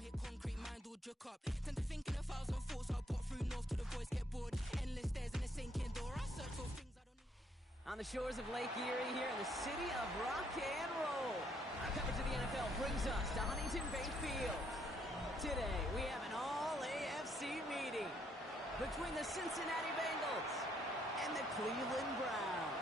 Hit concrete, mind all jerk up. Tend to think in 1,000 thoughts. I put through north to the voice, get bored. Endless stairs in a sinking door. I search for things I don't need. On the shores of Lake Erie here in the city of rock and roll. Our coverage of the NFL brings us to Huntington Bank Field. Today, we have an all-AFC meeting between the Cincinnati Bengals and the Cleveland Browns.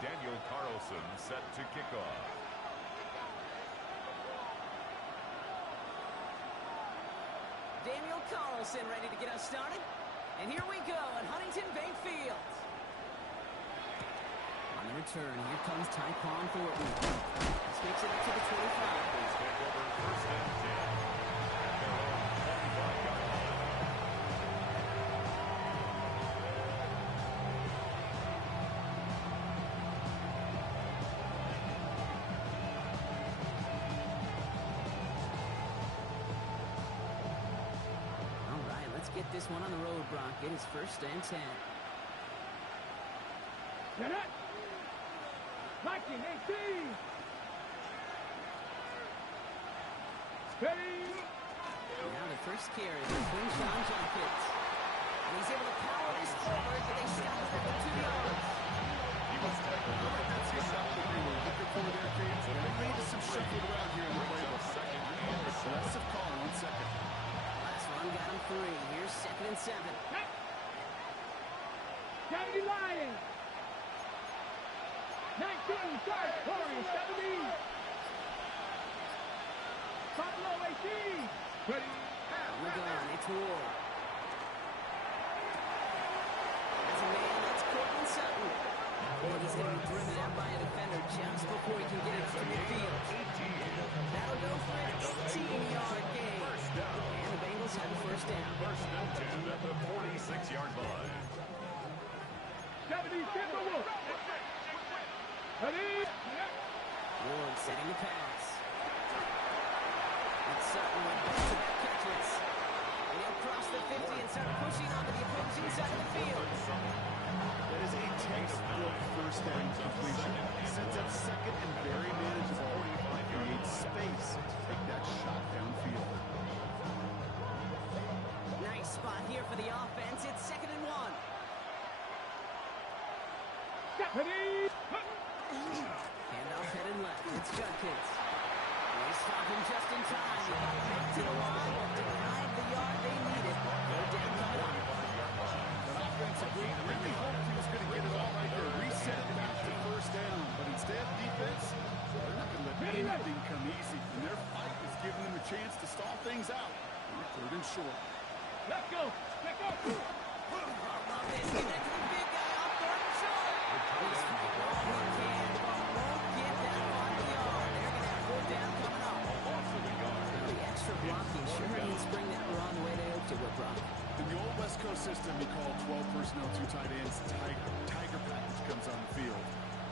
Daniel Carlson set to kick off. Daniel Carlson ready to get us started. And here we go at Huntington Bank Field. On the return, here comes Tyquan Thornton. This makes it up to the 25. Let's take over first and 10 at their own 25-yard line. All right, let's get this one on the road, Brock. It is first and 10. Get it! Liking 18! Steady! Now the first carry for Quinshon Judkins. And he's able to power this forward, but they stop him at the 2 yards. He was tackled. That's the sound that we were looking for there, James. They needed some shuffling around here in the playbook. Second and Aggressive call, 1 second. Last run got him 3. Here's second and 7. Kennedy Lions! 19, start, Corey, 70. Pablo, 18. Ready, On the gun, it's Ward. As a man, that's Cortland Sutton. And he's going to be driven out by a defender just before he can get it to midfield. That'll go for an 18-yard gain. And the Bengals have a first down. First and 10 at the 46-yard line. 70, Timberwolf. Ready? Ward setting the pass. And Sutton with back-to-back catches. And he'll cross the 50 and start pushing onto the opposing side of the field. That is a textbook first down completion. Sets up second and very manageable. Creates space to take that shot downfield. Nice spot here for the offense. It's second and 1. Ready? Handoff headed left. It's Judkins. They stop him just in time. He got to make to the line, but denied the yard they needed. They're down coming up. Offensively, really hoped he was going to get it all right there. Reset it back to first down. But instead, defense, they're not going to let anything come easy. And their fight is giving them a chance to stall things out. Third and short. Let's go. Let's go. Love this. Get that to the big guy off third and short. He's fighting all he can, but won't get that 5 yard. They're going to have fourth down coming up. The extra blocking sure didn't spring that wrong the way they hoped it would, Brock. In the old West Coast system, we call 12 personnel, 2 tight ends, tiger package comes on the field.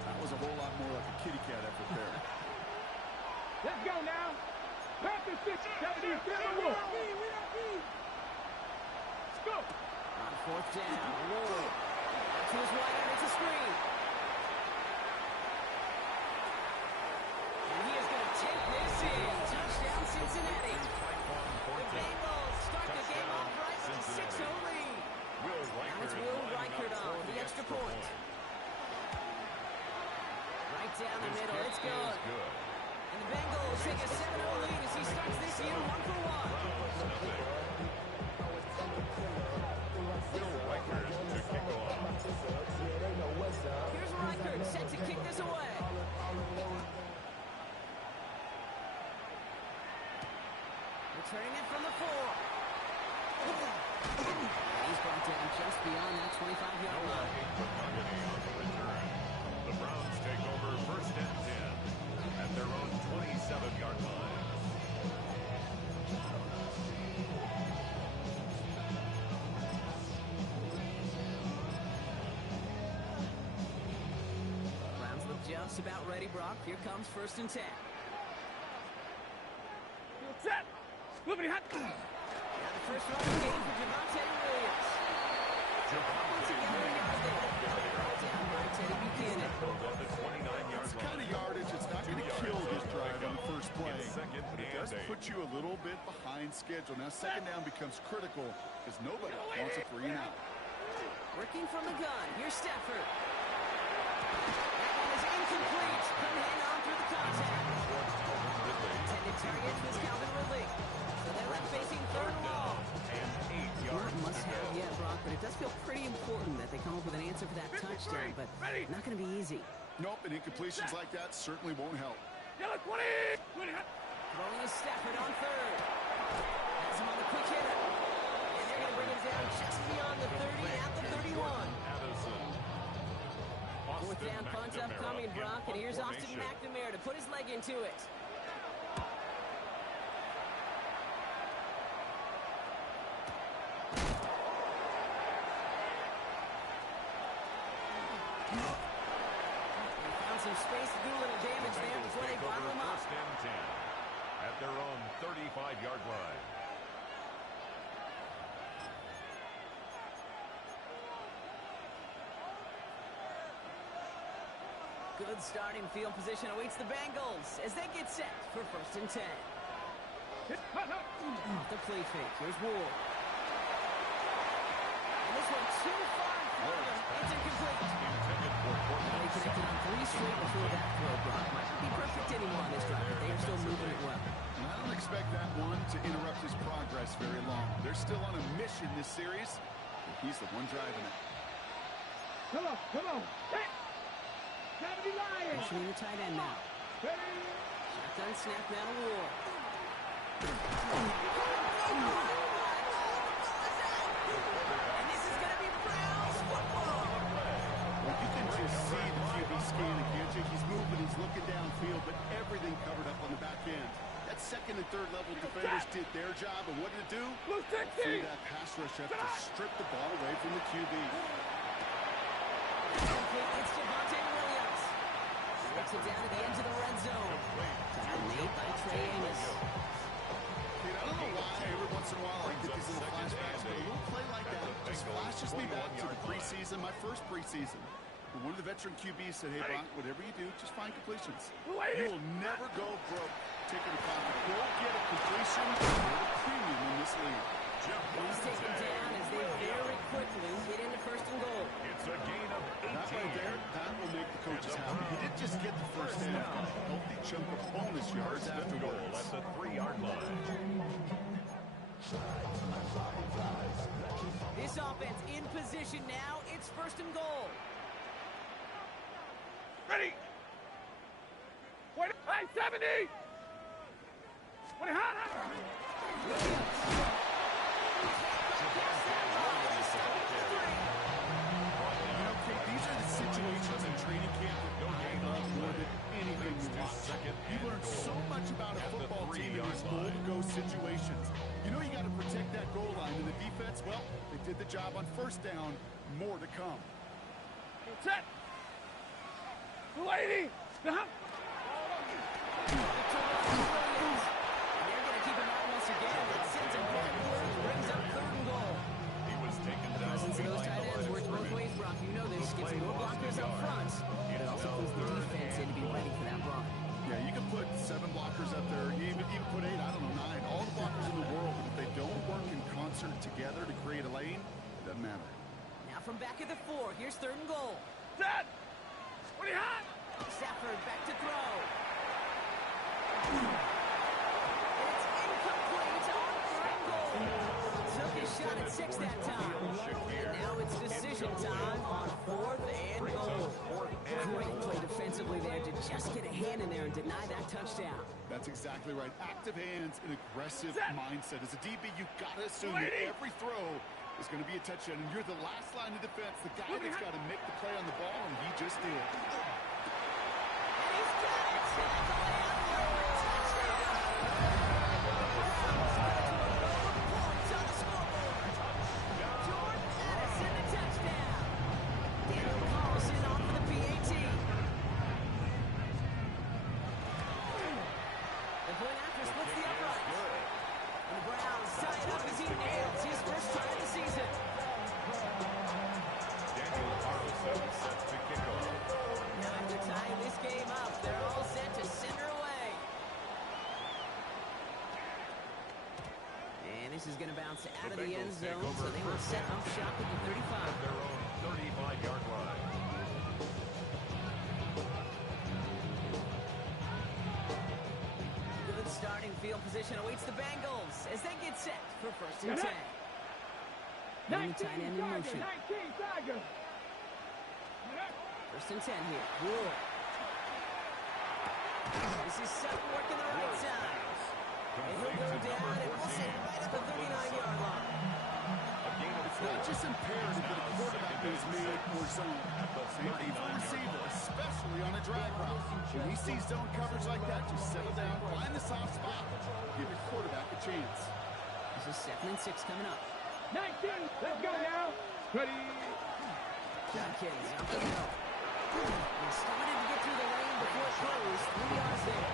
That was a whole lot more like a kitty cat effort there. Let's go now. Panthers 6, 70, Timberwolf. Let's go. On fourth down, Ward. To his right, and it's a screen. And he is going to take this in. Touchdown, Cincinnati. The Bengals start the game off right with a 6-0 lead. Now it's Will Reichert on for the extra point. Right down the middle, it's good. And the Bengals take a 7-0 lead as he starts this year 1 for 1. Will Reichert to kick off. Here's Reichert set to kick this away. Returning it from the 4. He's brought down just beyond that 25-yard line. The Browns take over first and 10 at their own 27-yard line. Browns look just about ready, Brock. Here comes first and 10. Set. Flippity hot. Now the First run of the game for Javonte Williams. Once again, there. Down by Teddy Buchanan. It's kind of yardage. It's not going to kill this drive on the first play, but it does put you a little bit behind schedule. Now second down becomes critical because nobody wants a 3 and out. Working from the gun. Here's Stafford. That one is incomplete. Couldn't hang on through the contact. Intended target was Calvin Ridley. So they're left facing third and long. Not must have yet, Brock, but it does feel pretty important that they come up with an answer for that touchdown, but not going to be easy. Nope, and incompletions like that certainly won't help. Throwing is Stafford on third. Has him on the quick hitter. And they're going to bring him down just beyond the 30 at the 31. Fourth down punt upcoming, Brock, and here's Austin McNamara to put his leg into it. Some space to do a little damage there before they bottle him up. First and 10 at their own 35-yard line. Good starting field position awaits the Bengals as they get set for first and 10. The play fake. Here's Ward. And this one too far in front of him. It's incomplete. They connected on 3 straight before that throw, Brock. Might not be perfect anymore on this drive, but they are still moving it well. And I don't expect that one to interrupt his progress very long. They're still on a mission this series, and he's the one driving it. Come on. Hey! Kennedy Lions! Pushing the tight end now. Shotgun snap now to Ward. And this is going to be Browns football. Well, you can just see the QB scanning, can't you? He's moving, he's looking downfield, but everything covered up on the back end. That second and third level defenders did their job, and what did it do? Through that pass rush up to strip the ball away from the QB. It's Javonte Williams. Takes it down to the edge of the red zone. Tackle made by Trey Amos. I don't know why every once in a while I get these little flashbacks, but a little play like that just flashes me back to the preseason, my first preseason. When one of the veteran QBs said, hey, Brock, whatever you do, just find completions. You will never go broke taking a profit. Go get a completion or a premium in this league. He's taken down as they very quickly get into first and goal. It's a gain of 18. That right there, that will make the coaches happy. He didn't just get the first down, a healthy chunk of bonus yards afterwards. At the 3-yard line. This offense in position now. It's first and goal. Ready! 70! 20 hot! These are the situations in training camp that I love more than anything you watch. You learn so much about a football team in these goal-to-go situations. You know you got to protect that goal line, and the defense, well, they did the job on first down. More to come. Set! 280! They're going to keep him out once again. That sends him backwards, brings up third and goal. He was taken down. Presence of those tight ends works both ways, Brock. You know this. Gets more blockers up front. It also puts the defense in to be ready for that block. Yeah, you can put 7 blockers up there. You even put 8, I don't know, 9. All the blockers in the world, but if they don't work in concert together to create a lane, it doesn't matter. Now from back at the 4, here's third and goal. Set! 20 hot! Stafford back to throw. It's incomplete on third and goal. Took his shot at 6 that time. And now it's decision time on 4th and goal. Great play defensively there to just get a hand in there and deny that touchdown. That's exactly right. Active hands and aggressive mindset. As a DB, you got to assume that every throw is going to be a touchdown. And you're the last line of defense, the guy that's got to make the play on the ball, and he just did. And he's got it. Tackle and touchdown. Points on the scoreboard. Jordan Addison, the touchdown. Daniel Carlson on for the PAT. The point after splits the upright. And the Browns tie it up as he nails zone, so they will set up shop at the 35. At their own 35-yard line. Good starting field position awaits the Bengals as they get set for first and 10. Getting the tight end in motion. 19 Tigers. First and 10 here. Wood. This is Sutton working the right side. And he'll go down and we'll say right at the 39-yard line. It's not just imperative that a quarterback is made or zone. Same thing for a receiver, especially on a drag route. When he sees zone coverage like that, just settle down, find the soft spot, give your quarterback a chance. This is 2nd and 6 coming up. 19, let's go now. Ready. Jenkins up the middle. He started to get through the lane before it closed. 3 yards there.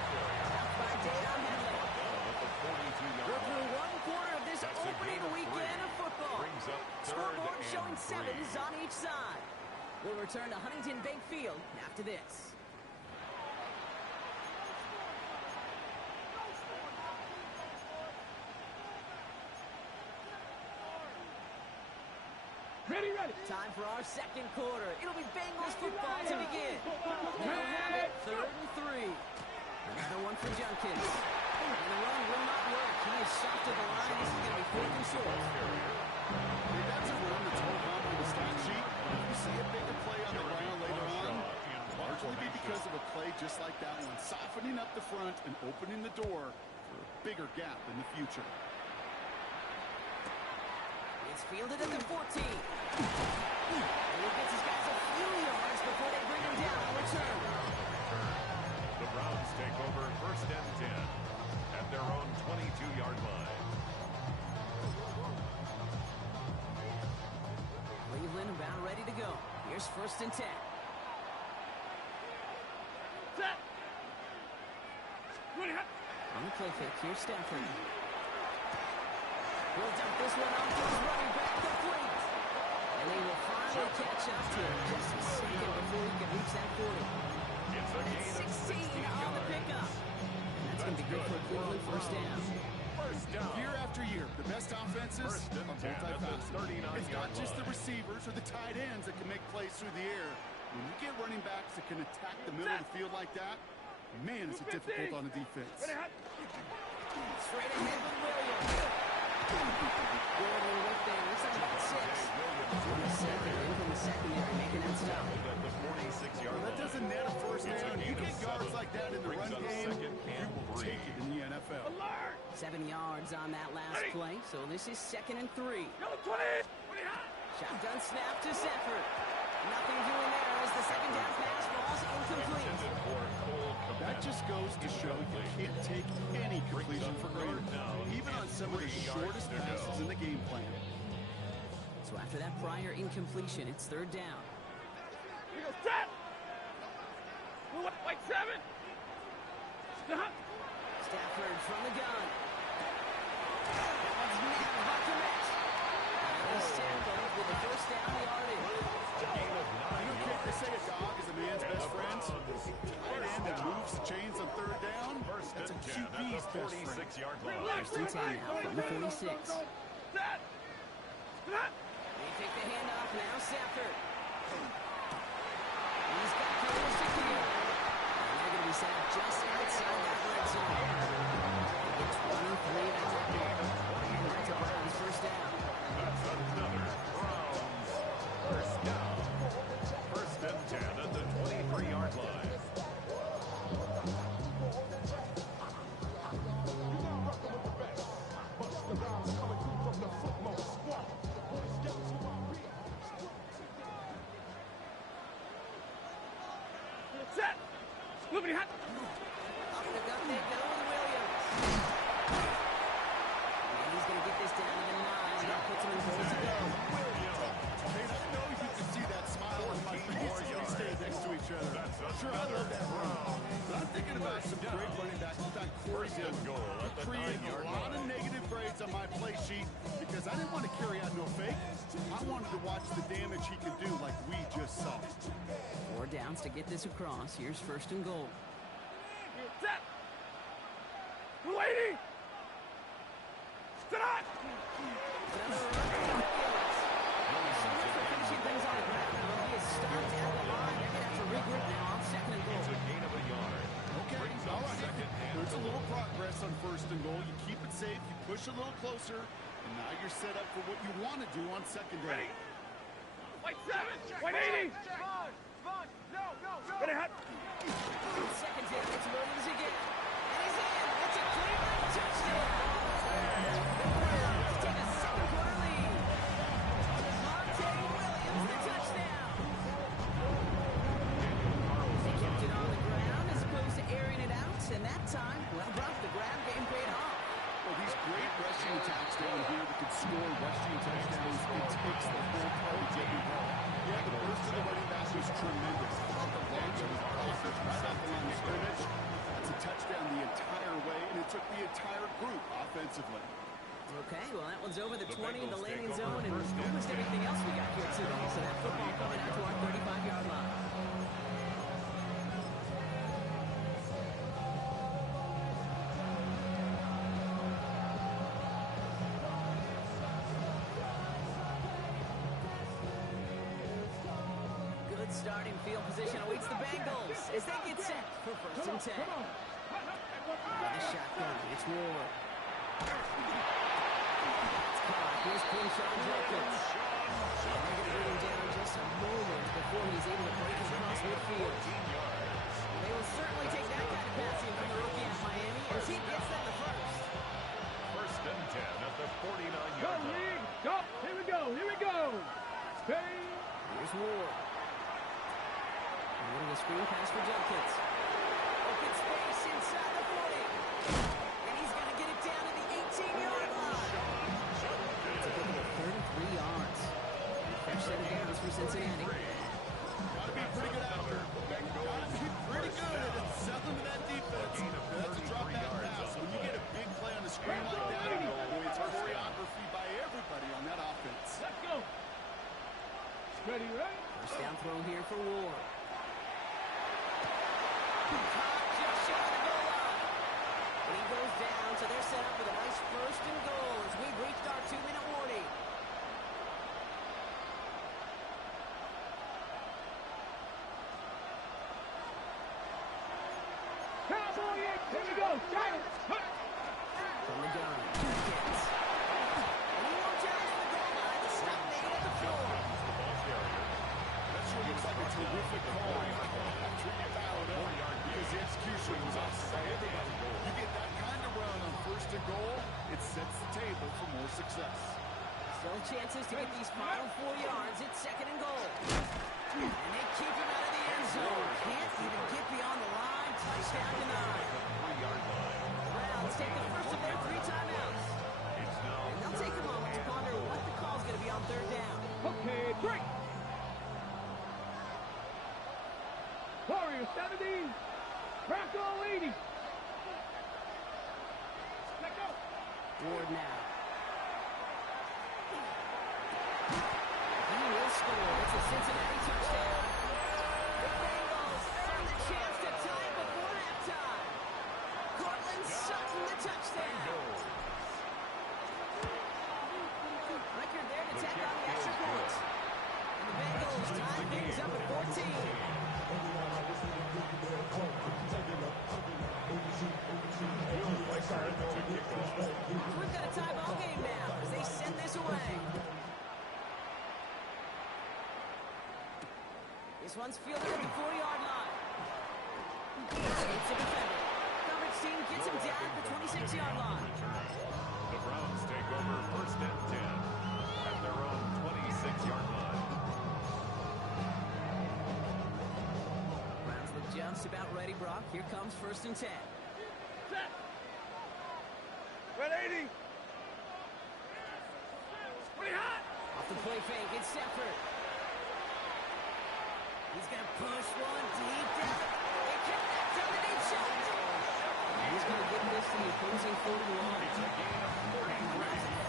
Stopped by Deion Henley. We're through one quarter of this opening weekend of football. Scoreboard showing 7s on each side. We'll return to Huntington Bank Field after this. Ready, ready. Time for our second quarter. It'll be Bengals football to begin. They'll have it 3rd and 3. Another one for Jenkins. And the run will not work. He is soft to the line. This is going to be 4th and short. That's a run that's all on the stat sheet. You see a bigger play on the ground later on. Largely be because of a play just like that one, softening up the front and opening the door for a bigger gap in the future. It's fielded at the 14. And he gets his guys a few yards before they bring him down on return. The Browns take over 1st and 10 at their own 22-yard line. Cleveland about ready to go. Here's 1st and 10. Set. Ready, hot. On the play fake, here's Stafford. He'll dump this one off to his running back, complete. And they will finally catch up to him just a second before he can reach that 40. It's a gain of 16 on the pickup. And that's going to be good for Cleveland 1st down. First down. Year after year, the best offenses First and are 10 at the multifaceted. It's not 39-yard just the line. receivers or the tight ends that can make plays through the air. When you get running backs that can attack the middle of the field like that, man, is it difficult on a defense. Ready, hot. Straight ahead with Williams. Gordon with there. Looks like about 6. In from the secondary, making that stop. At the 46-yard That line. doesn't net a first It's a down. You gain of get yards 7. like that in the Brings run up game, 2nd you and will 3. take it in the NFL. Alert. 7 yards on that last play, so this is 2nd and 3. Go 20. Ready, hot. Shotgun snap to Stafford. Nothing doing there as the second down pass falls incomplete. Intended for Cole That Kmet. just goes to show you can't take any completion for granted, even on some of the 3 yards shortest to go. passes in the game plan. So after that prior incompletion, it's 3rd down. We go set. White 7. Hot. Stafford from the gun. That's nailed by Kmet. And he's tackled with the 1st down yardage. Gain of 9 You know, yards. they say a dog is a man's best friend. Tight end that moves the chains on 3rd down, First that's a and 10 at QB's the best friend. 46-yard line. First and 10 now from the 46. Set. Hot. They take the handoff now, Stafford. He's got Killers secure. And they're going to be set up just outside that red zone. They get 23 out of that. And that's a Browns 1st down. That's another Browns first down. 1st and 10 at the 23-yard line. Set. Moving hot. Up the gut they go with Williams. And he's going to get this down to the 9. That puts him in 4 to go. Hey, I know you can see that smile on my face as we stand next to each other. Sure, I love that run. But I'm thinking about some great running backs. In fact, Corey First and Dillon. goal at He the created a 9-yard lot line. of negative grades on my play sheet because I didn't want to carry out no fake. I wanted to watch the damage he could do like we just saw. 4 downs to get this across. Here's 1st and goal. Set. We're waiting. Set. Hot. Another run. first and goal. You keep it safe, you push a little closer, and now you're set up for what you want to do on second down. White 7, white 80. Ready, hot. Second down, it's Williams again. And he's in. It's a Cleveland touchdown. The Browns take a second quarter lead. Monte Williams, the touchdown. They kept it on the ground as opposed to airing it out. And that time, well, Brock, the ground game paid off. Well, these great rushing attacks down here that can score rushing touchdowns. It takes the whole coverage every ball. Yeah, the burst of the running back was tremendous. The launch of his process right off the line of scrimmage. That's a touchdown the entire way, and it took the entire group offensively. Okay, well, that one's over the 20 in the landing zone, and almost everything else we got here today. So that football coming out to our 35-yard line. Good starting field position awaits the Bengals as they get set for first and 10. Another shotgun. It's Ward. It's caught. Here's Quinshon Judkins. They're going to bring him down just a moment before he's able to break across midfield. They will certainly take that kind of passing from the rookie at Miami as he gets them the first. First and 10 at the 49-yard Go, line. Reed. Go. Here we go. Here we go. Hey. Here's Ward. Running a screen pass for Judkins. Open space inside the 40. And he's going to get it down to the 18-yard line. It's a good 33 yards. Fresh set of downs for Cincinnati. Got to be pretty good out there. Got to be pretty good at selling to that defense. That's a drop back pass. When you get a big play on the screen like that, boy, it's choreography by everybody on that offense. Let's go. Ready, right? First down throw here for Ward. Caught just short of the goal line. And he goes down, so they're set up with a nice first and goal as we've reached our 2-minute warning. Cowboy, here we go. Giants. From the gun, Judkins. And he won't challenge the goal line. The snap made at the floor. That sure looks like a terrific call after you fouled up because the execution was outstanding. You get that kind of run on first and goal, it sets the table for more success. Still chances to get these final 4 yards. It's second and goal. And they keep him out of the end zone. Can't even get beyond the line. Touchdown denied. 3-yard line. The Browns take the first of their 3 timeouts. It's now And they'll take a moment to ponder what the call's going to be on third down. Okay, break. Warriors 70. Bronco 80. Let go. Ward now. He will score. It's a Cincinnati touchdown. The Bengals have the chance to tie it before halftime. Cortland Sutton, the touchdown. Record there to tack on the extra points. And the Bengals tie things up at 14. We've got a tie ball game now as they send this away. This one's fielded at the 4-yard line. Escapes the defender. Coverage team gets him down at the 26-yard line. the Browns take over first and 10 at their own 26-yard line. Browns look just about ready, Brock. Here comes first and 10. Set. Red 80. Pretty hot. Off the play fake, it's Stafford. He's going to push one deep down. They connect on the deep shot. He's going to get this to the opposing 41. It's a gain of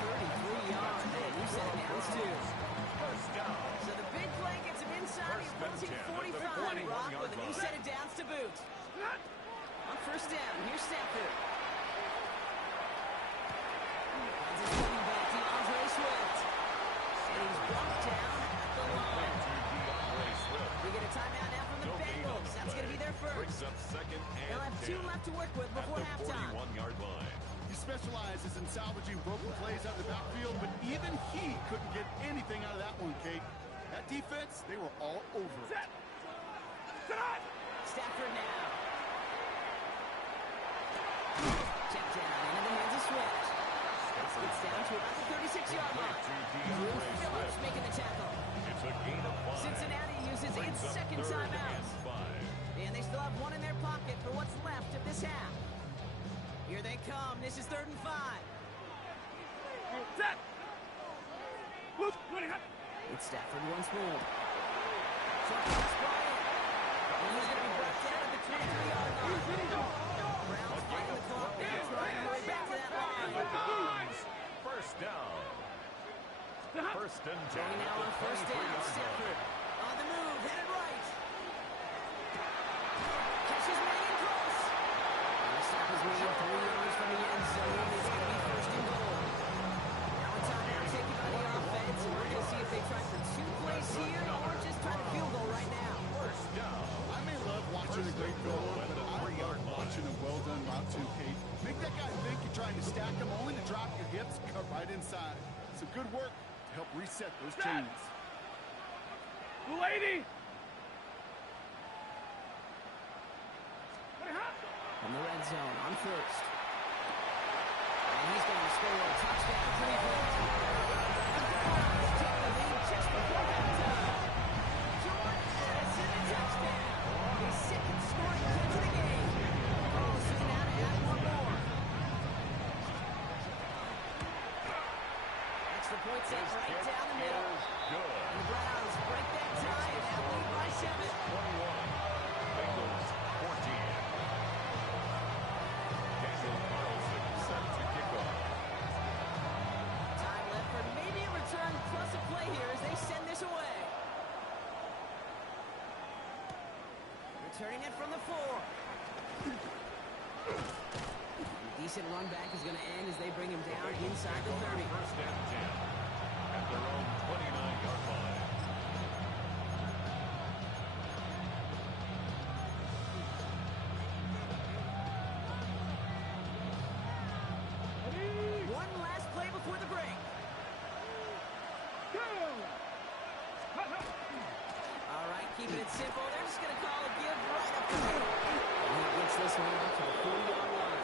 33 yards. Man, you said it downs too. first down. So the big play gets him inside the opposing 45. Brock with a new set of downs to boot. On first down, here's Stafford. Finds his running back, DeAndre Swift. And he's brought down at the line. We get a timeout now from the Bengals. That's going to be their Brings first. up second and They'll have 2 10 left to work with at before the halftime. 41-yard line. specializes in salvaging broken plays out of the backfield, but even he couldn't get anything out of that one, Kate. That defense, they were all over it. Stafford now. Check down into the hands of Swift. It's down to about the 36-yard line. Drew Phillips making the tackle. It's a gain of 5. Cincinnati uses its second timeout. And they still have one in their pocket for what's left of this half. Here they come. This is 3rd and 5. Set. It's Stafford once more. Short pass, Bryant. And he's going to be brought down at the 23-yard line. Browns fighting the clock. They're trying to hurry back to that line. First down. First and 10. Going now on first down. Stafford on the move, headed right. Catches Manning close. The snap is waiting 3 yards from the end zone. It's going to be first and goal. Now a timeout taken by the offense. And we're going to see if they try for 2 plays here or just try to field goal right now. First down. I may love watching a great goal, but I love watching a well-done route too, Kate. Make that guy think you're trying to stack him, only to drop your hips, cut right inside. Some good work to help reset those chains. Lady. From the red zone on first. And he's going to score a touchdown. Cleveland. The Browns take the lead just before halftime. Jordan Addison, a touchdown. His 2nd scoring catch of the game. Oh, so now to add one more. Extra point set right down the middle. Good. And the Browns break that tie and now lead by 7. 21. Bengals 14. Daniel Carlson set to kick off. Time left for maybe a return plus a play here as they send this away. Returning it from the 4. A decent run back is going to end as they bring him down inside the 30. First and 10 at their own 29-yard line. One last play before the break. All right, keeping it simple. They're just going to call a give right up the middle. And he gets this one out to the 40-yard line.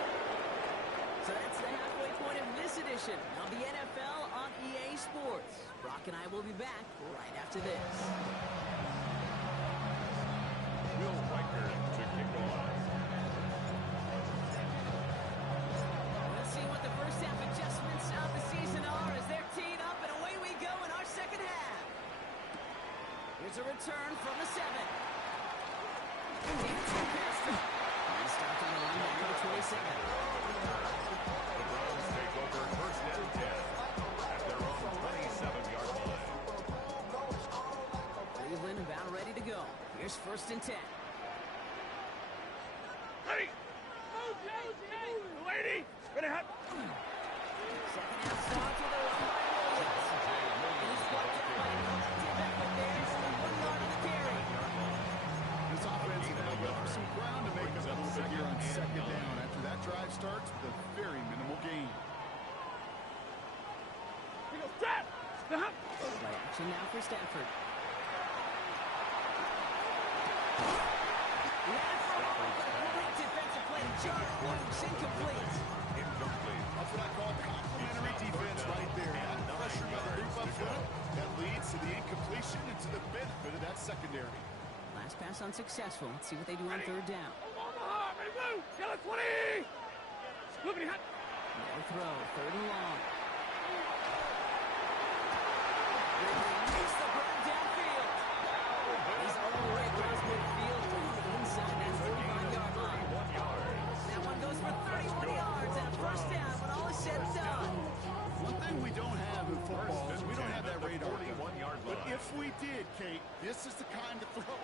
So that's the halfway point of this edition of the NFL on EA Sports. Brock and I will be back right after this. Will Riker to kick off. We'll see what the first half adjustments of the season are as they're teed up, and away we go in our second half. Here's a return from the 7. Davidson passed it. He stopped on the line back to the 27. The Browns take over first and 10 at their own 27-yard line. Cleveland about ready to go. Here's first and 10. Ready. Lady. Ready. Second half starts with a run by Williams. And he's blocked up by Elijah back up there. It's only 1 yard on the carry. This offense is going to go for some ground to make up a little bit here on second down. After that drive starts with a very minimal gain. Play action now for Stafford. Great defensive play. Jordan Williams incomplete. Incomplete. That's what I call complimentary defense right there. That pressure by the loop up front, that leads to the incompletion and to the benefit of that secondary. Last pass unsuccessful. Let's see what they do on 3rd down. No throw. 3rd and long. Makes the grab downfield. He's already across midfield inside that 45-yard line. 1 yard. That one goes for 31 yards and a first down when all is said and done. One thing we don't have in football is we don't have that radar. 41-yard But line. if we did, Kate, this is the kind of throw.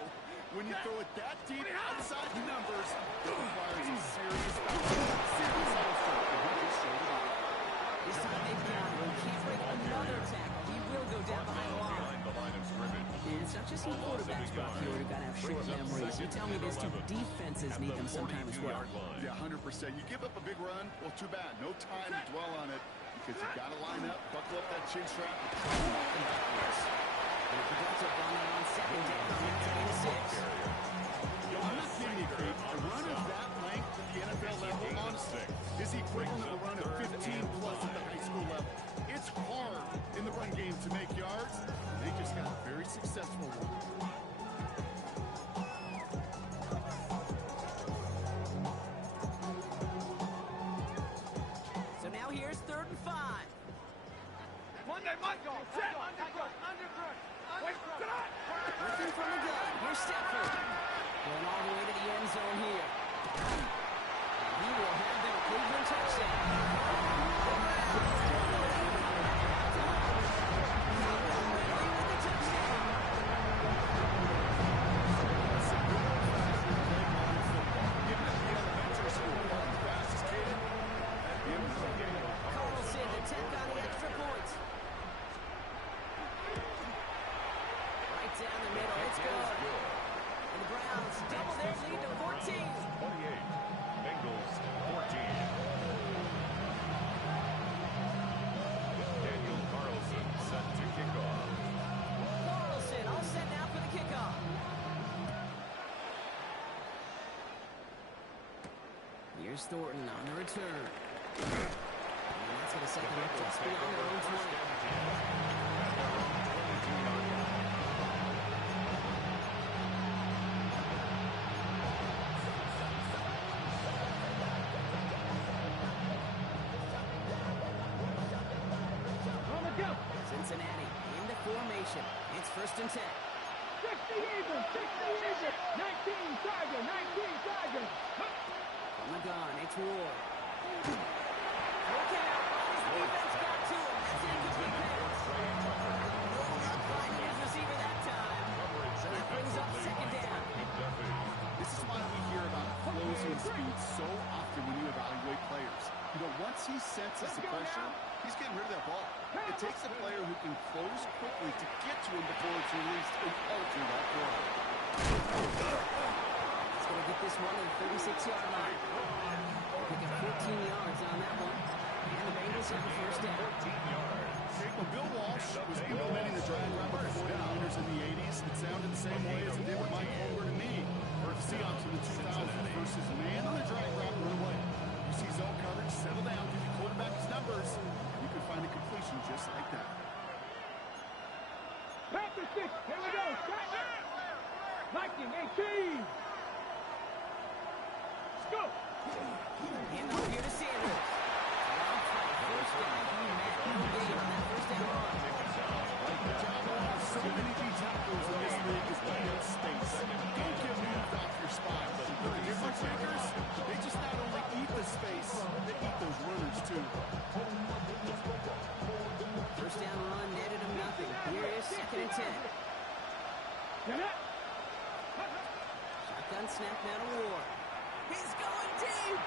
When you throw it that deep outside the numbers, it requires a serious effort. And he just showed it off. This time they've got him. Can't break another tackle. He will go down behind the line. Behind the line of scrimmage. And It's not just some quarterbacks, Brock, here who got to have short memories. You tell me these two defenses need them sometime as well. Yeah, 100%. You give up a big run, well, too bad. No time to dwell on it because you got to line up, buckle up that chin strap, and knock them backwards. They're productive running on second down. It's 8-6. I'm not kidding you, Pete. A run of that length at the NFL level, honestly, is equivalent to a run of 15-plus at the high school level. It's hard in the run game to make yards. They just got a very successful one. So now here's 3rd and 5. Monday, Michael. Set. Underfoot. Working from the gun. Here's Stafford. Going all the way to the end zone here. And he will have that Cleveland touchdown. Carlson to take on the extra points. Right down the middle. It's good. And the Browns double their lead to 14. 28. Bengals 14. Daniel Carlson set to kick off. Carlson all set now for the kickoff. Here's Thornton on the return. And that's going to set them up just beyond their own 20. On the go. Cincinnati into formation. It's 1st and 10. 60 even. 19 Tiger. From the gun, it's Ward. Okay, his defense got to him. That's an incomplete pass. Rolled up by his receiver that time. So that brings up 2nd down. This is why we hear about closing speed so often when you evaluate players. You know, once he senses the pressure, he's getting rid of that ball. It takes a player who can close quickly to get to him before it's released and alter that throw. He's going to get this one to the 36-yard line. Pick up 14 yards on that one. And the Bengals have a 1st down. 14 yards. Well, Bill Walsh was implementing the drag route with the 49ers in the 80s. It sounded the same way as it did with Mike Holmgren and me. Or the Seahawks in the 2000s versus man on the drag route run away. You see zone coverage, settle down, give your quarterback his numbers. You can find a completion just like that. Panther 6. Here we go. Viking 18. Let's go. Hand off here to Sanders. Long play, 1st down. He met no gain on that 1st down run. The job of so many D tackles in this league is to get space. Don't get moved off your spot. But the difference makers, they just not only eat the space, they eat those runners too. 1st down run netted him nothing. Here is 2nd and 10. Shotgun snap now to Ward. He's going deep.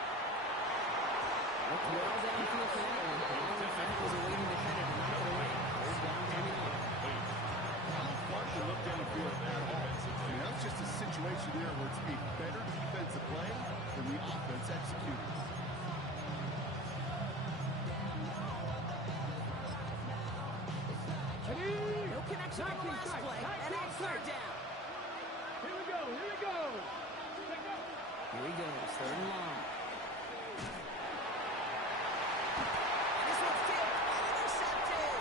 Looked well downfield for that one. Allen Frank was a waiting defender to knock it away. 3rd down coming up. Alan Clark can look downfield at all. I mean, that's just a situation there where it's a better defensive play than the offense executed. No connection on the last play. And it's 3rd down. Here we go. Here he goes. 3rd and long. And this one's tipped and intercepted.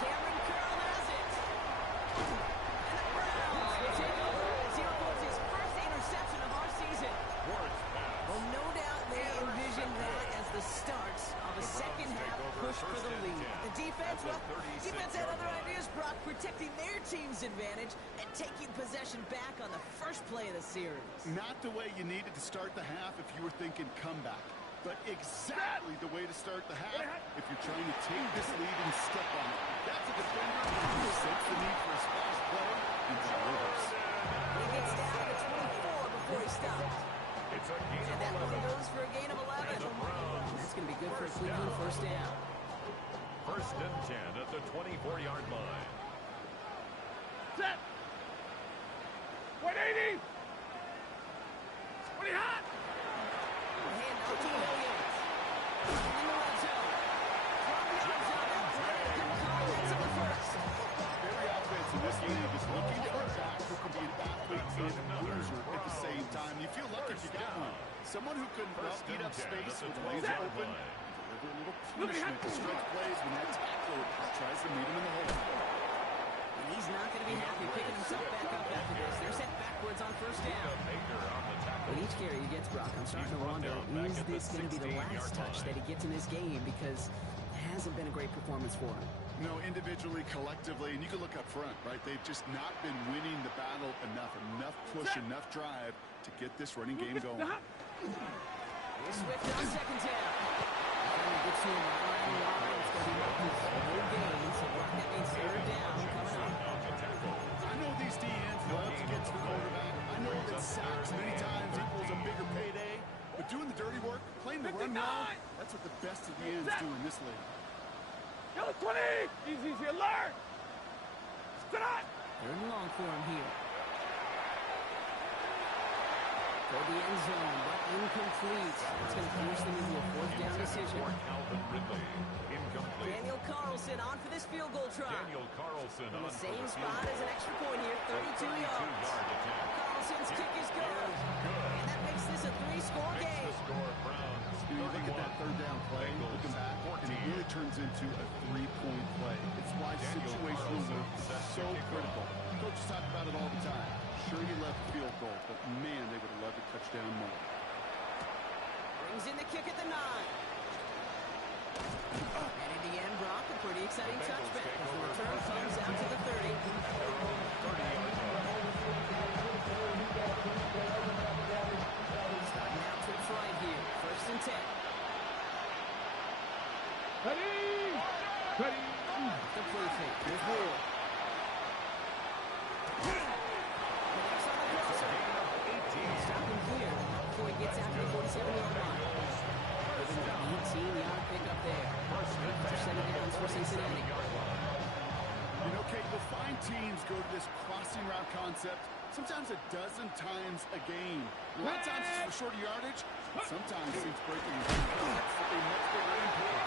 Cameron Curl has it. And the Browns will take over as he records his 1st interception of our season. Well, no doubt they envisioned that as the start of a second-half push for the lead. The defense, well, defense had other ideas, Brock, protecting their team's advantage and taking possession back on the first play of the series. Not the way you needed to start the half if you were thinking comeback, but exactly the way to start the half if you're trying to take this lead and step on it. That's a defender who senses the need for a splash play and delivers. He gets down to 24 before he stops. And that one goes for a gain of 11. That's going to be good for a Cleveland 1st down. 1st and 10 at the 24-yard line. Set. Brady! Pretty hot! Hand out to Williams. In the red zone. From the end zone, that play didn't call it to the first. Every offense in this league is looking to get back who can be an athlete and a bruiser at the same time. You feel lucky if you got one. Someone who can eat up space with lanes open, deliver a little punishment to stretch plays when that tackler tries to meet him in the hole. And he's not going to be happy picking himself back up after this. They're sent backwards on first down. With each carry he gets, Brock, I'm starting to wonder, is this going to be the last touch that he gets in this game? Because it hasn't been a great performance for him. No, individually, collectively, and you can look up front, right? They've just not been winning the battle enough push, enough drive to get this running game going. Swift on second down. Finally gets to him right on the line. It's going to be Marcus. No gain, so Brock, that means third down coming up. I know these DNs love to get to the quarterback. I know that sacks many times equals a bigger payday, but doing the dirty work, playing the run well, that's what the best of the ends do in this league. Go 20! Easy, alert! Stop! Third and long for him here. Toward the end zone, but incomplete. It's going to force them into a fourth down decision. Daniel Carlson on for this field goal try. Carlson In the same spot as an extra point here, 32 yards. Carlson's kick is good. And that makes this a three-score game. You look at that third down play, looking back, and it really turns into a three-point play. It's why situational work is so critical. Coaches talk about it all the time. Sure, you love the field goal, but man, they would have loved a touchdown more. Brings in the kick at the 9. And in the end, Brock, a pretty exciting touchback as the return comes out to the 30. Starting out to its right here, 1st and 10. Ready! The play fake, here's Ward. Connects on the crosser. Stopping here before he gets out to the 47-yard line. 18-yard pickup there. First set of downs for Cincinnati. You know, Kate, we'll find teams go to this crossing route concept sometimes a dozen times a game. A lot of times it's for shorter yardage, but sometimes it's breaking the that's a much bigger impact.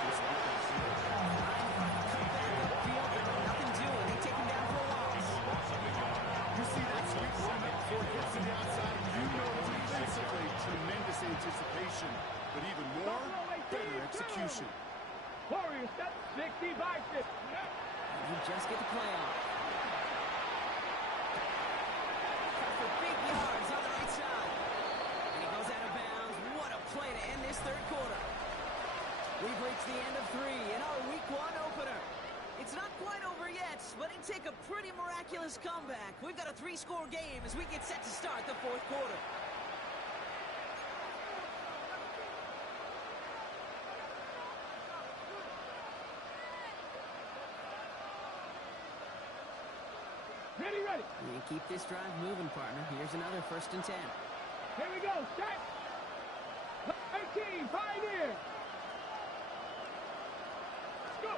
Just like that. Cut back upfield, but nothing doing. They take him down for a loss. You see that sweep run up before it gets to the outside, you know defensively tremendous anticipation, but even more, better execution. Warriors, set 60 by 50. You just get the play off. Cut for big yards on the right side. And he goes out of bounds. What a play to end this third quarter. We've reached the end of 3 in our Week 1 opener. It's not quite over yet, but it'd take a pretty miraculous comeback. We've got a 3-score game as we get set to start the fourth quarter. Ready. And keep this drive moving, partner. Here's another 1st and 10. Here we go. Set. 18. Pioneer. Let's go.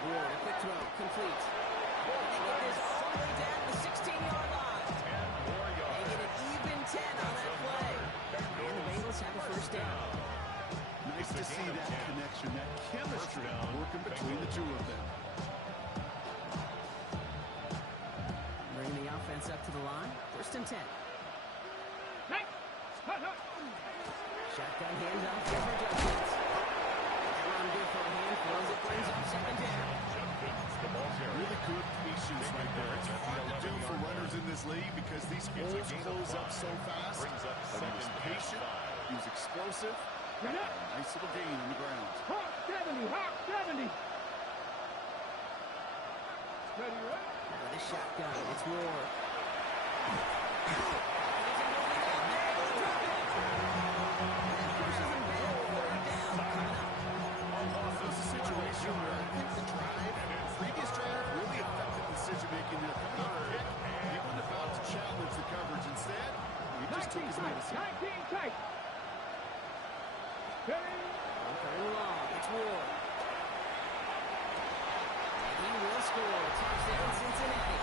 Ward, a quick throw, complete. And they get this all the way down to the 16-yard line. They get an even 10 on that play. And the Bengals have a 1st down. Nice to see that connection, that chemistry working between the two of them. Bringing the offense up to the line. 1st and 10. Shotgun handoff here for Judkins. Run good for a handful as it brings up 2nd down. Really good patience right there. It's hard to do for runners in this league because these holes close up so fast. But he was patient, he was explosive. Nice little gain on the ground. Hawk 70. Ready. With a shotgun, it's Ward. It's a situation where I think the previous drive really affected decision-making there. Coming off a hit, he wasn't about to challenge the coverage. Instead, he just took his medicine. 19 tight. Ready. Third and long, it's Ward. And he will score. Touchdown, Cincinnati.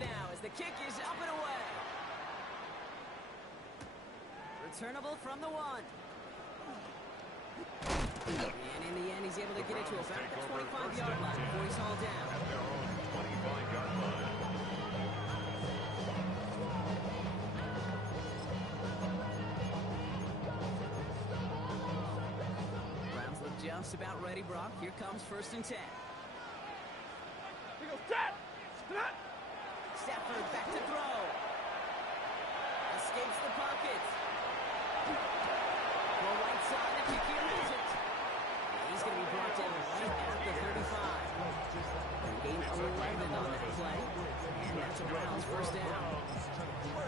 now as the kick is up and away. Returnable from the 1. And in the end, he's able to get it to about the 25-yard line before he's hauled down. At their own 25-yard line. Browns look just about ready, Brock. Here comes 1st and 10. He goes, tap! Snap! Stafford back to throw. Escapes the pocket. Go right side, the kick here has it. He's going to be brought down right at the 35. Gain 11 on that play. And that's a Browns 1st down.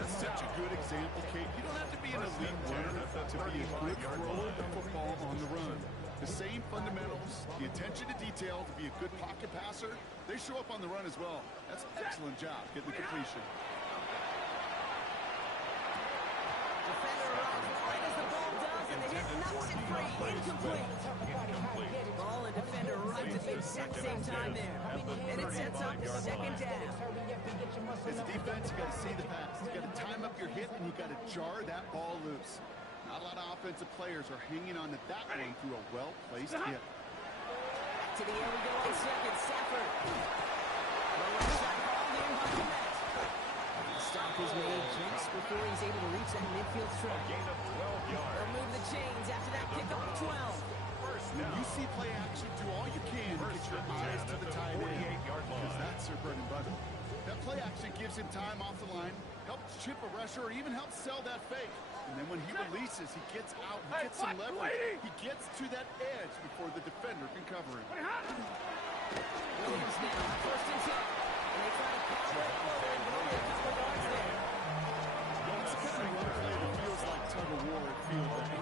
That's such a good example, Kate. You don't have to be an elite runner to be a good thrower of the football on the run. The same fundamentals, the attention to detail to be a good pocket passer, they show up on the run as well. That's an excellent job getting the completion. Defender arrives right as the ball does, and the hit knocks it free. Incomplete. Ball and defender arrives at the exact same time there. And it sets up 2nd down. As a defense, you got to see the pass. You got to time up your hit, and you got to jar that ball loose. Not a lot of offensive players are hanging on to that one through a well-placed hit. Back to the air we go on 2nd. Stafford. Lower side ball in by the net. Stop is made just before he's able to reach that midfield strike. Gain of 12 yards. They'll move the chains after that kick up to 12. When you see play action, do all you can to get your eyes to the tight end, because that's their bread and butter. That play action gives him time off the line, helps chip a rusher, or even helps sell that fake. And then when he releases, he gets out, he gets some leverage. He gets to that edge before the defender can cover him. Williams now, 1st and 10. And they try to power it forward, but only a couple yards there. It's the kind of run play that feels like tug-of-war at field day.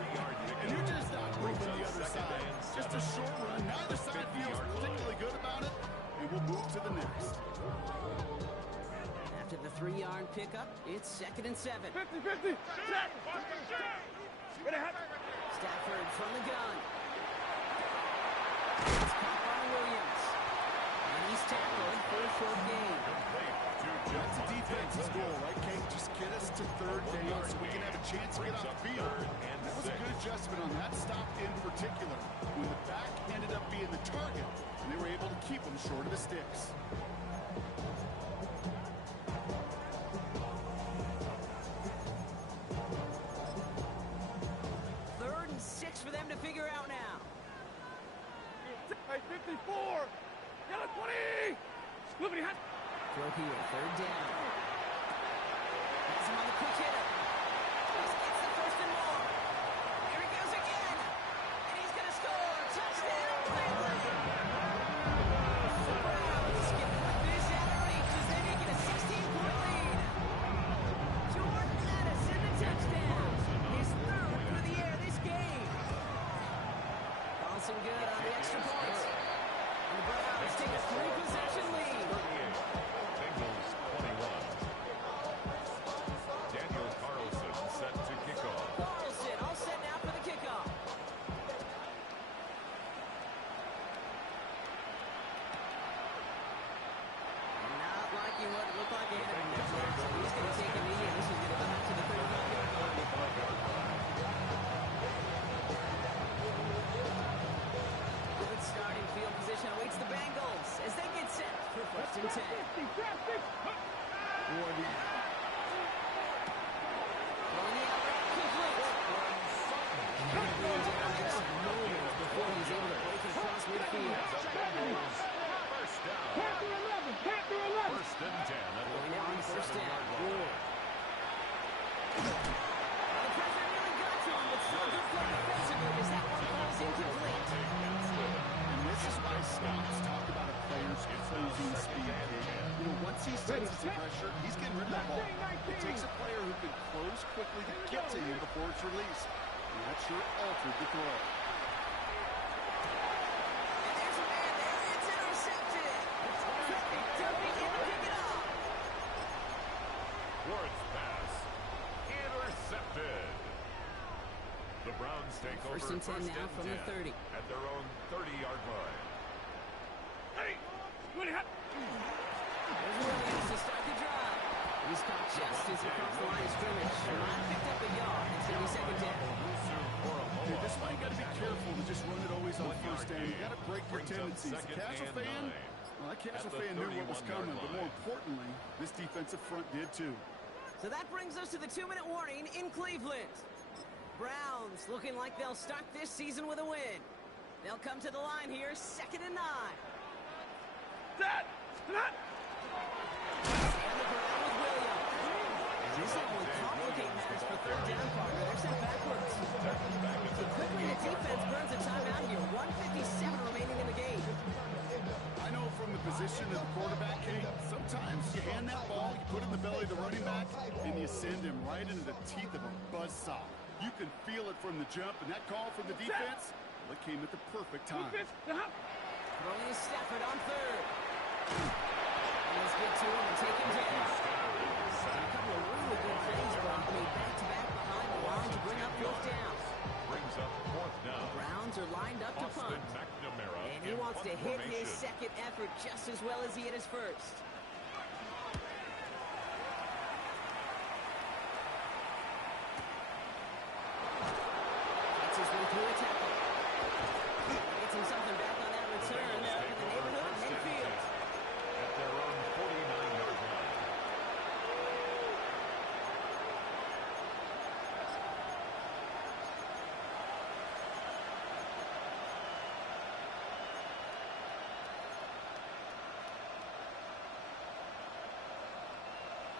And you're just not moving the other side. Just a short run. Neither side feels particularly good about it, and we'll move to the next. After the 3-yard pickup, it's 2nd and 7. 50-50. Set. Stafford from the gun. It's caught by Williams. And he's tackled for a short gain. That's a defense's goal, right, Kate? Just get us to 3rd down so we can have a chance to get off the field. That was a good adjustment on that stop in particular, when the back ended up being the target, and they were able to keep him short of the sticks. 3rd and 6 for them to figure out now. Hey, 54. Yellow 20. Moving hot. Throw here, 3rd down. Has him on the quick hitter. This gets the 1st and more. Here he goes again. And he's going to score. Touchdown, Cleveland. The Browns get this out of reach as they make it a 16-point lead. Jordan Addison, the touchdown. His 3rd through the air this game. Bouncing good on the extra points. And the Browns take a 3-possession lead. Bengals 21. Daniel Carlson set to kick off. Carlson all set now for the kickoff. Not liking what looked like a hit. He's going to take a knee, and this is going to come out to the 35-yard line. Good starting field position awaits the Bengals as they get set for 1st and 10. Warden. Throwing the out route, complete. And going down just moments before he's able to break across midfield. First down. Panther 11. Panther 11. 1st and 10 at the Going down on 1st down. 47-yard line. The pressure really got to him, but still good play defensively as that one falls incomplete. And this is why scouts talk about a player's closing speed. You know, once he senses the pressure, he's getting rid of the ball. It takes a player who can close quickly to get to him before it's released. And that sure altered the throw. And there's a man there. It's intercepted. Duffy in to pick it up. Ward's pass. Intercepted. The Browns take over 1st and 10 now from the 30. at their own 30-yard line. Hey. Good hot. There's Williams to start the drive. He's caught just as he crossed the line of scrimmage. Line picked up a yard. It's going to be second down. Dude, this is why you got to be careful to just run it always on first down. You got to break your tendencies. The Castle fan, well, that Castle fan knew what was coming, but more importantly, this defensive front did too. So that brings us to the 2-minute warning in Cleveland. Browns looking like they'll start this season with a win. They'll come to the line here, 2nd and 9. Set. Snap. And the ground with Williams. This will only complicate matters for third down, partner. They're sent backwards. So quickly the defense burns a timeout here. 1:57 remaining in the game. I know from the position of the quarterback, Kate, sometimes you hand that ball, you put it in the belly of the running back, and you send him right into the teeth of a buzzsaw. You can feel it from the jump, and that call from the defense, well, it came at the perfect time. Throwing is Stafford on third. Let's get to him and take him down. A couple of really good plays, Brock, made back-to-back behind the line to bring up fourth down. Brings up fourth down. The Browns are lined up to Austin punt. McNamara And he in wants to punt hit his formation. second effort just as well as he hit his first. Gets his way through a tackle. Gets him something back on that return. They're up in the neighborhood of midfield. At their own 49-yard line.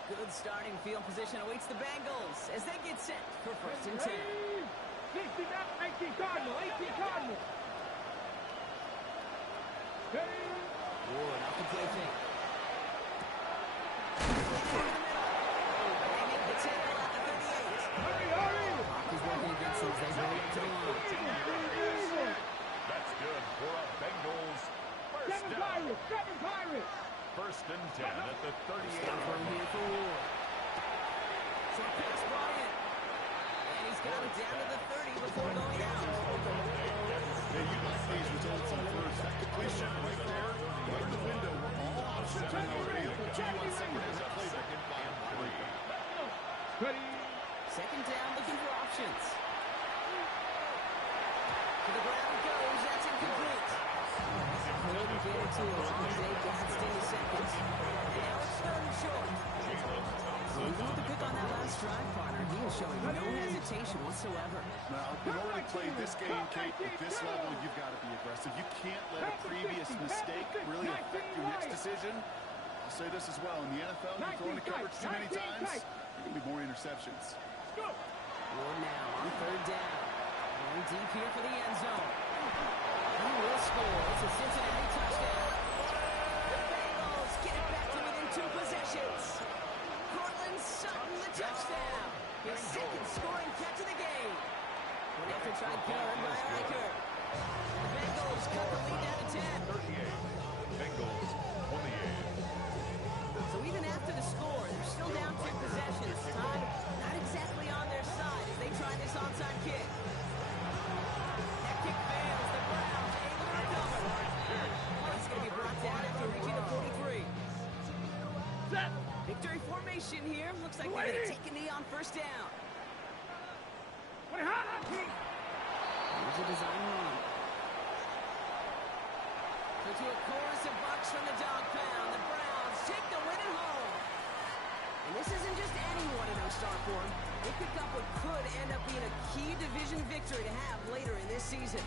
Good starting field position awaits the Bengals as they get set for 1st and 10. 18 Cardinal. 18 Cardinal. Ward off the play fake. They make the tackle at the 38. Hurry. Clock is working against them as they hurry up to the line. That's good for a Bengals first Seven down. Pirates. 1st and 10 at the 38-yard From line. here for Ward. Short pass brought in. And he's got it down to the 30 before going out. Hey, you like these results on first. That completion right there, right in the window, where all options are now available to you on second as a playback. Ready. Second down, looking for options. To the ground it goes. That's incomplete. Couldn't get it to him. Andre Gadsden in seconds. And now it's 3rd and short. So even with the pick on that last drive, partner, he is showing no hesitation whatsoever. Now, in order to play this game, Kate, at this level, you've got to be aggressive. You can't let a previous mistake really affect your next decision. I'll say this as well. In the NFL, you throw into coverage too many times, there can be more interceptions. Ward now on 3rd down. Going deep here for the end zone. He will score. It's a Cincinnati touchdown. The Bengals get it back to within 2 possessions. Cortland Sutton the touchdown. His second scoring catch of the game. One effort tried guard by Riker. The Bengals cut the lead down to 10. 38. Bengals 28. So even after the score, they're still down 2 possessions. Time not exactly on their side as they try this onside kick. That kick fails. The Browns able to recover. He's going to be brought down after reaching the 43. Set. Victory formation here. Looks like they're going to take a knee on 1st down. Here's a design run. So to a chorus of bucks from the dog pound, the Browns take the win at home. And this isn't just any 1-0 start for them. They pick up what could end up being a key division victory to have later in this season.